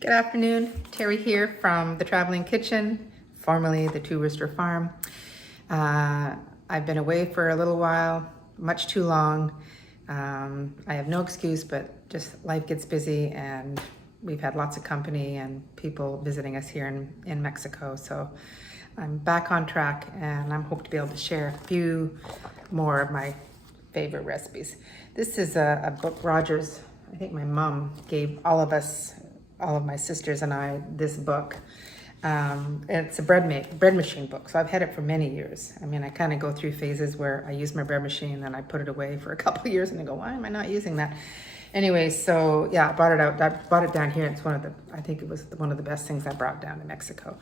Good afternoon, Terry here from the Traveling Kitchen, formerly the Two Rooster Farm. I've been away for a little while, much too long. I have no excuse, but just life gets busy and we've had lots of company and people visiting us here in Mexico. So I'm back on track and I'm hoping to be able to share a few more of my favorite recipes. This is a book Rogers, I think my mom gave all of my sisters and I this book. It's a bread machine book, so I've had it for many years. I mean, I kind of go through phases where I use my bread machine and I put it away for a couple of years and I go, why am I not using that? Anyway, so yeah, I brought it out. I brought it down here. It's I think it was one of the best things I brought down to Mexico.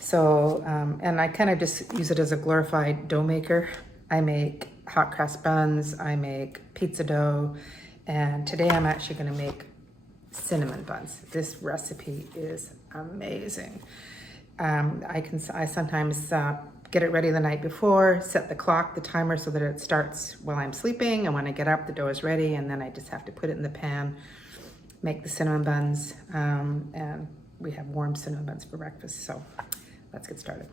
So, and I kind of just use it as a glorified dough maker. I make hot crust buns, I make pizza dough, and today I'm actually gonna make cinnamon buns. This recipe is amazing. I sometimes get it ready the night before, set the timer so that it starts while I'm sleeping, and when I get up the dough is ready, and then I just have to put it in the pan, make the cinnamon buns, and we have warm cinnamon buns for breakfast. So let's get started.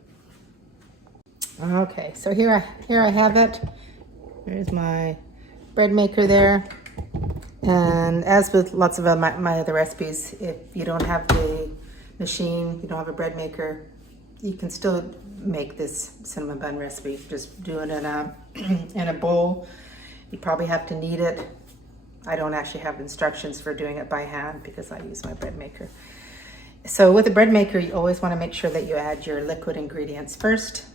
Okay, so here I have it. There's my bread maker there. And as with lots of my other recipes, if you don't have the machine, you don't have a bread maker, you can still make this cinnamon bun recipe. Just do it in a bowl. You probably have to knead it. I don't actually have instructions for doing it by hand because I use my bread maker. So with a bread maker, you always want to make sure that you add your liquid ingredients first.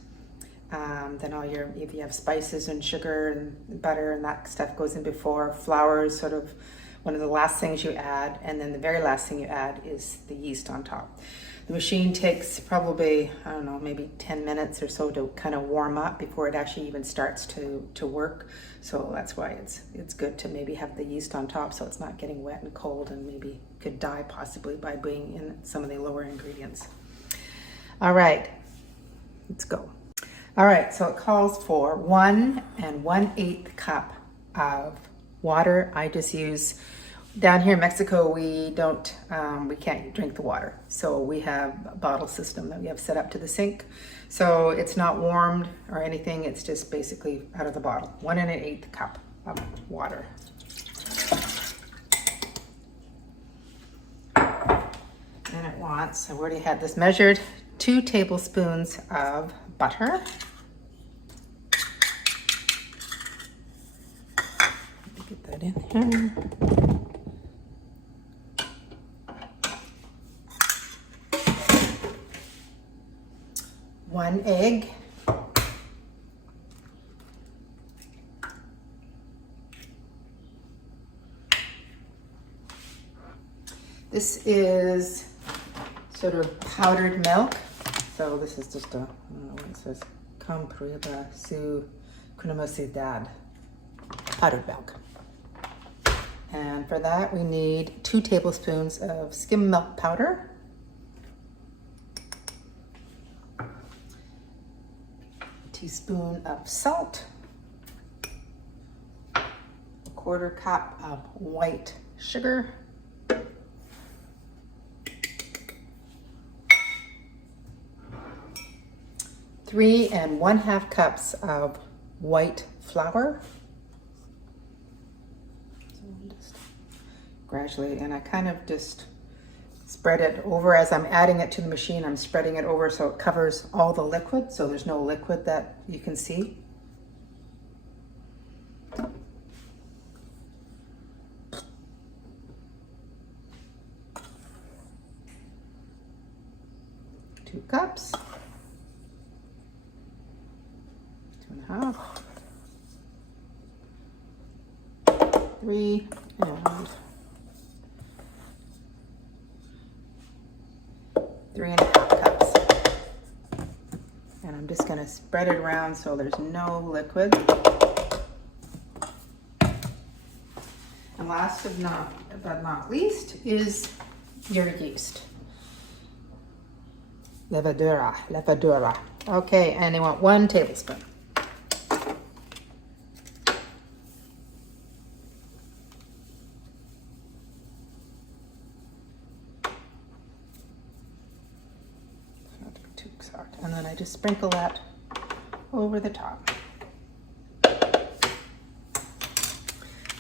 Then if you have spices and sugar and butter and that stuff goes in before. Flour is sort of one of the last things you add, and then the very last thing you add is the yeast on top. The machine takes probably, I don't know, maybe 10 minutes or so to kind of warm up before it actually even starts to work. So that's why it's good to maybe have the yeast on top so it's not getting wet and cold and maybe could die possibly by being in some of the lower ingredients. All right, let's go. All right, so it calls for 1 1/8 cup of water. I just use, down here in Mexico, we can't drink the water. So we have a bottle system that we have set up to the sink. So it's not warmed or anything, it's just basically out of the bottle. 1 1/8 cup of water. And it wants, I've already had this measured, 2 tablespoons of butter. Get that in here. One egg. This is sort of powdered milk. So this is just it says comprida su cremosidad, powdered milk. And for that we need 2 tablespoons of skim milk powder, a teaspoon of salt, a 1/4 cup of white sugar, 3 1/2 cups of white flour. So just gradually, and I kind of just spread it over as I'm adding it to the machine. I'm spreading it over so it covers all the liquid, so there's no liquid that you can see. Two cups, 2.5, 3, and 3.5 cups. And I'm just going to spread it around so there's no liquid. And last but not least is your yeast. Levadura. Okay, and you want 1 tablespoon. And then I just sprinkle that over the top. I'm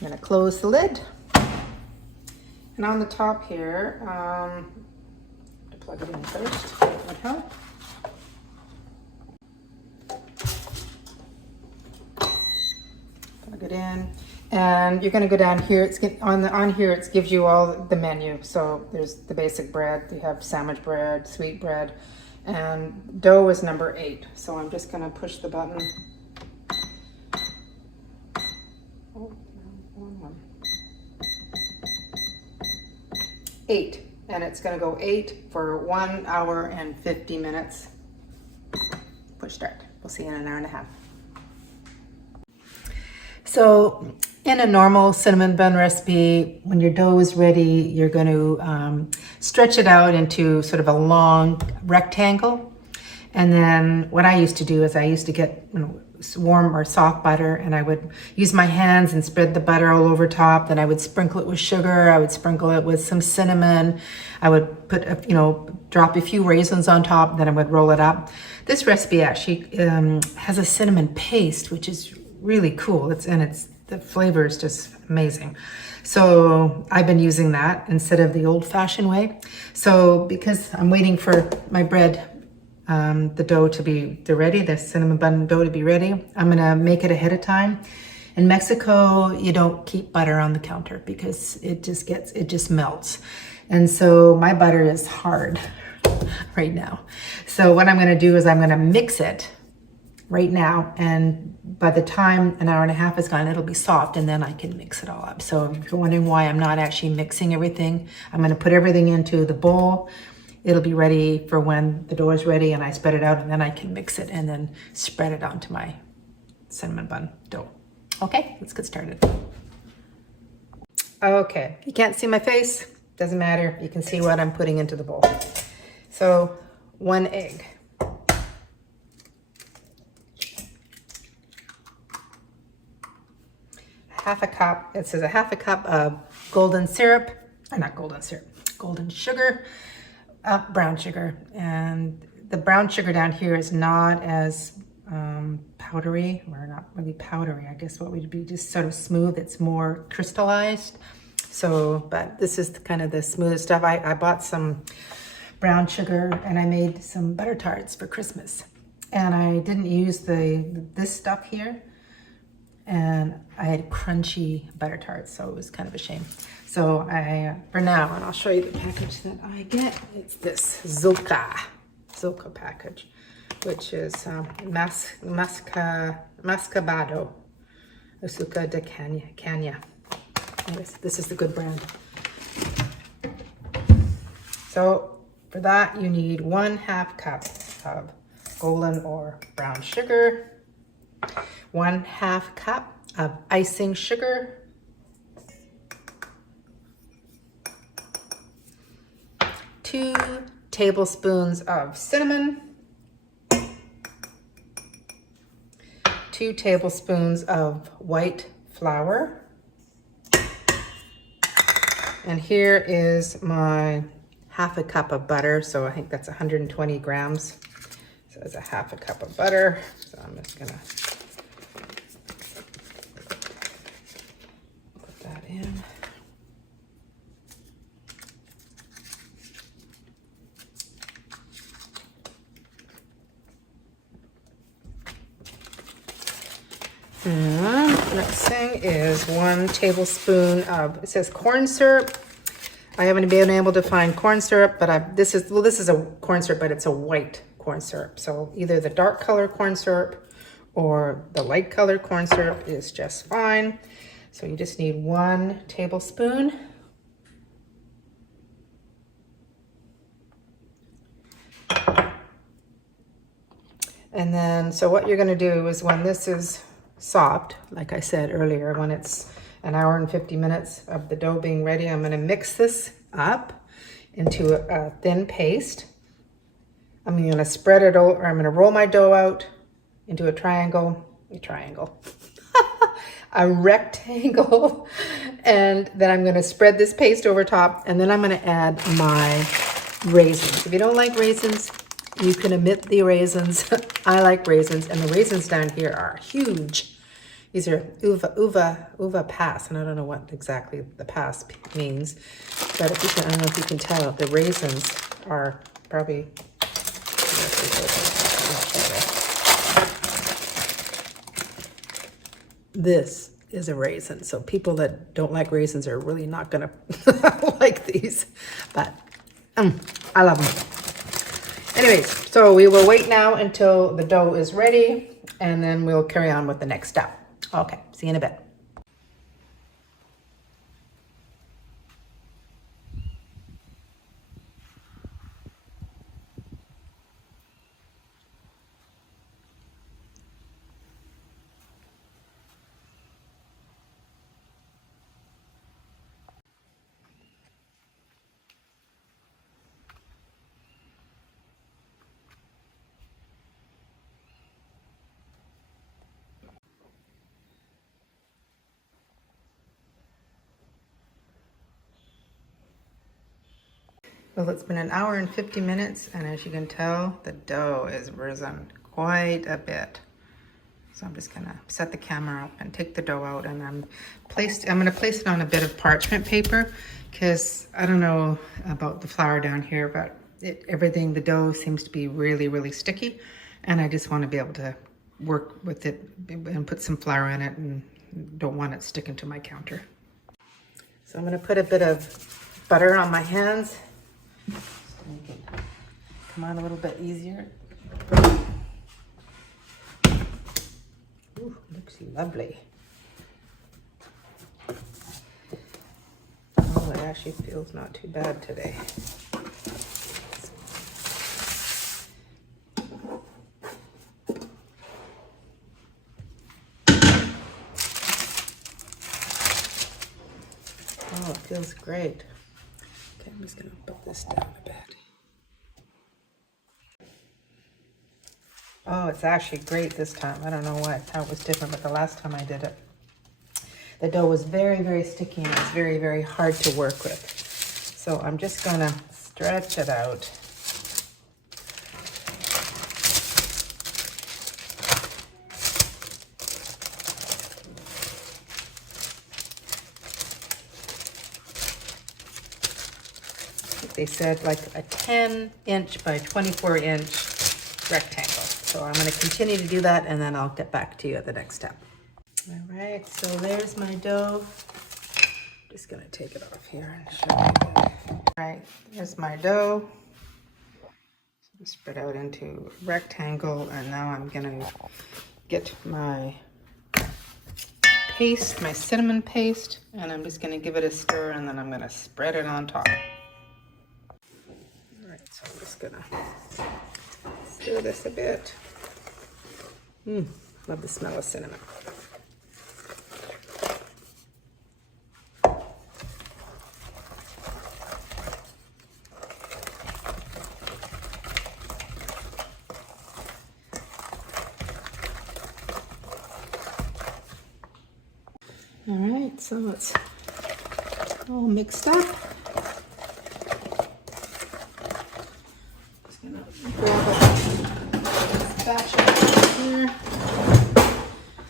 going to close the lid. And on the top here, to plug it in first, that would help. Plug it in. And you're going to go down here. It's on here. It gives you all the menu. So there's the basic bread. You have sandwich bread, sweet bread. And dough is number 8. So I'm just going to push the button. Oh, 8. And it's going to go 8 for 1 hour and 50 minutes. Push start. We'll see you in an hour and a half. So in a normal cinnamon bun recipe, when your dough is ready, you're going to stretch it out into sort of a long rectangle. And then what I used to do is I used to get warm or soft butter, and I would use my hands and spread the butter all over top. Then I would sprinkle it with sugar. I would sprinkle it with some cinnamon. I would put, drop a few raisins on top, then I would roll it up. This recipe actually has a cinnamon paste, which is really cool. The flavor is just amazing. So I've been using that instead of the old-fashioned way. So because I'm waiting for my bread, the dough to be ready, the cinnamon bun dough to be ready, I'm gonna make it ahead of time. In Mexico, you don't keep butter on the counter because it just melts. And so my butter is hard right now. So what I'm gonna do is I'm gonna mix it right now, and by the time an hour and a half is gone, it'll be soft, and then I can mix it all up. So if you're wondering why I'm not actually mixing everything, I'm gonna put everything into the bowl. It'll be ready for when the dough is ready and I spread it out, and then I can mix it and then spread it onto my cinnamon bun dough. Okay, let's get started. Okay, you can't see my face, doesn't matter. You can see what I'm putting into the bowl. So 1 egg. Half a cup, it says a half a cup of golden syrup, or not golden syrup, golden sugar, brown sugar. And the brown sugar down here is not as powdery, or not really powdery, I guess what would be just sort of smooth. It's more crystallized. So, but this is kind of the smoothest stuff. I bought some brown sugar and I made some butter tarts for Christmas. And I didn't use this stuff here. And I had crunchy butter tarts, so it was kind of a shame. So for now, and I'll show you the package that I get. It's this Zilka package, which is mascabado, Azúcar de Caña. This is the good brand. So for that, you need 1/2 cup of golden or brown sugar, 1/2 cup of icing sugar, 2 tablespoons of cinnamon, 2 tablespoons of white flour, and here is my 1/2 cup of butter, so I think that's 120 grams. So it's a 1/2 cup of butter, so I'm just gonna in. And the next thing is 1 tablespoon of, it says corn syrup. I haven't been able to find corn syrup, but this is a corn syrup, but it's a white corn syrup. So either the dark color corn syrup or the light color corn syrup is just fine. So you just need 1 tablespoon. And then, so what you're gonna do is when this is sopped, like I said earlier, when it's an hour and 50 minutes of the dough being ready, I'm gonna mix this up into a thin paste. I'm gonna spread it over, I'm gonna roll my dough out into a rectangle, and then I'm gonna spread this paste over top, and then I'm gonna add my raisins. If you don't like raisins, you can omit the raisins. I like raisins, and the raisins down here are huge. These are uva pass, and I don't know what exactly the pass means, but if you can, I don't know if you can tell, the raisins are probably, this is a raisin. So people that don't like raisins are really not gonna like these, but I love them. Anyways, so we will wait now until the dough is ready, and then we'll carry on with the next step. Okay, see you in a bit. Well, it's been an hour and 50 minutes, and as you can tell, the dough is risen quite a bit. So I'm just gonna set the camera up and take the dough out, and I'm gonna place it on a bit of parchment paper, because I don't know about the flour down here, but the dough seems to be really, really sticky, and I just want to be able to work with it and put some flour in it, and don't want it sticking to my counter. So I'm gonna put a bit of butter on my hands, just to make it come out a little bit easier. Ooh, looks lovely. Oh, it actually feels not too bad today. Oh, it feels great. Okay, I'm just gonna put this down a bit. Oh, it's actually great this time. I don't know how it was different, but the last time I did it, the dough was very, very sticky, and it was very, very hard to work with. So I'm just gonna stretch it out. They said like a 10-inch by 24-inch rectangle. So I'm going to continue to do that, and then I'll get back to you at the next step. All right, so there's my dough. Just going to take it off here and show you that. All right, there's my dough. So spread out into a rectangle, and now I'm going to get my paste, my cinnamon paste, and I'm just going to give it a stir, and then I'm going to spread it on top. All right, so I'm just going to stir this a bit. Love the smell of cinnamon. All right, so it's all mixed up. Just gonna grab a batch of here,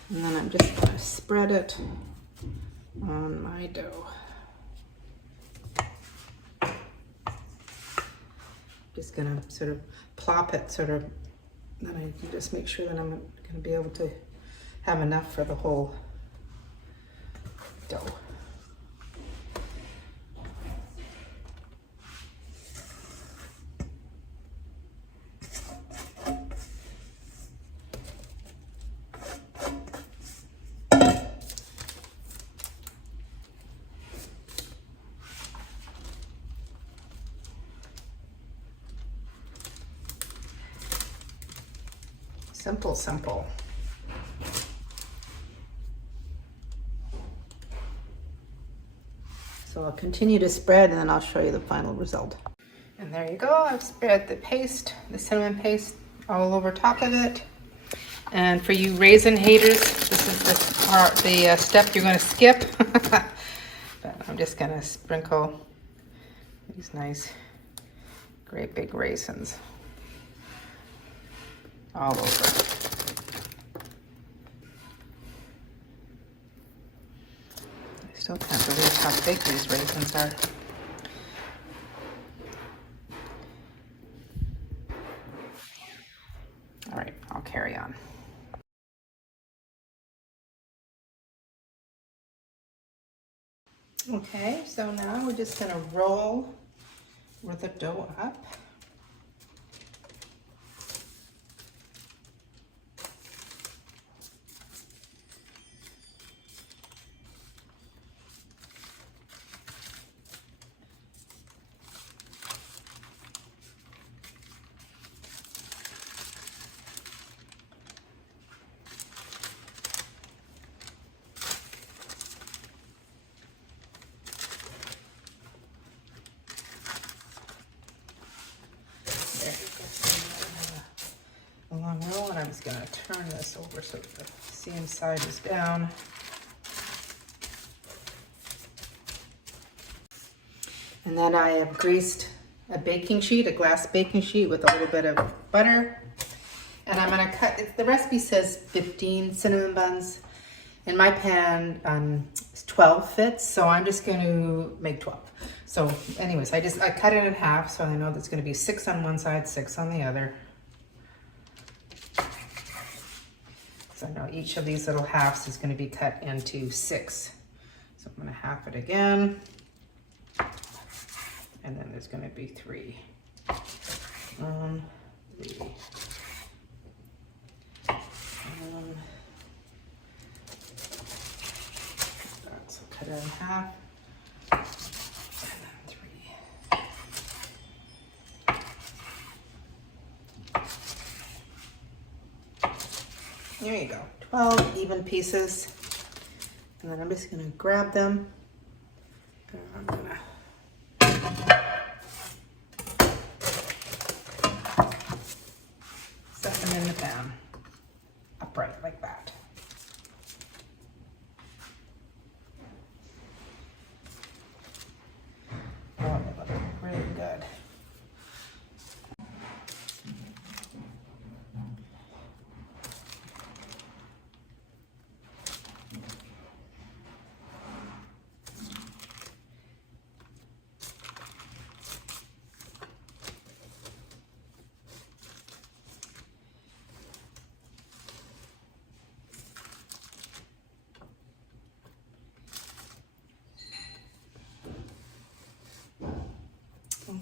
and then I'm just gonna spread it on my dough. Just gonna sort of plop it, then I can just make sure that I'm gonna be able to have enough for the whole dough. Simple, simple. So I'll continue to spread and then I'll show you the final result. And there you go, I've spread the paste, the cinnamon paste all over top of it. And for you raisin haters, this is the step you're gonna skip. But I'm just gonna sprinkle these nice, great big raisins all over. I still can't believe how big these raisins are. All right, I'll carry on. Okay, so now we're just gonna roll the dough up. A long roll, and I'm just going to turn this over so the seam side is down. And then I have greased a baking sheet, a glass baking sheet with a little bit of butter. And I'm going to cut, the recipe says 15 cinnamon buns. In my pan, 12 fits, so I'm just going to make 12. So anyways, I cut it in half, so I know that's going to be 6 on one side, 6 on the other. So I know each of these little halves is going to be cut into 6. So I'm going to half it again. And then there's going to be 3. 1, 3. So cut it in half. And then 3. There you go, 12 even pieces. And then I'm just gonna grab them. And I'm gonna set them in the pan, upright like that. Oh, they look really good.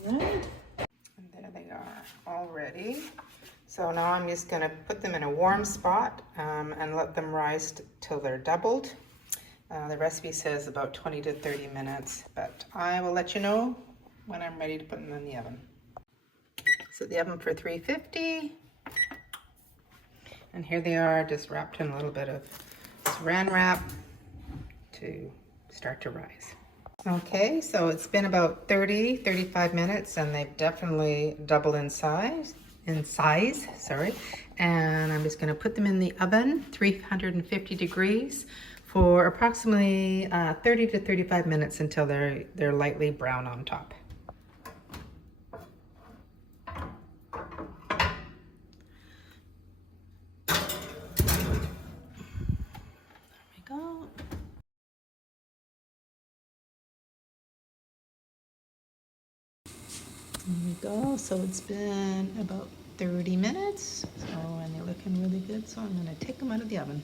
Alright, and there they are all ready. So now I'm just going to put them in a warm spot and let them rise till they're doubled. The recipe says about 20 to 30 minutes, but I will let you know when I'm ready to put them in the oven. Set the oven for 350. And here they are, just wrapped in a little bit of saran wrap to start to rise. Okay, so it's been about 35 minutes and they've definitely doubled in size, sorry. And I'm just gonna put them in the oven, 350 degrees for approximately 30 to 35 minutes until they're lightly brown on top. There we go. There we go. So it's been about 30 minutes. So, and they're looking really good. So I'm going to take them out of the oven.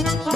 Bye.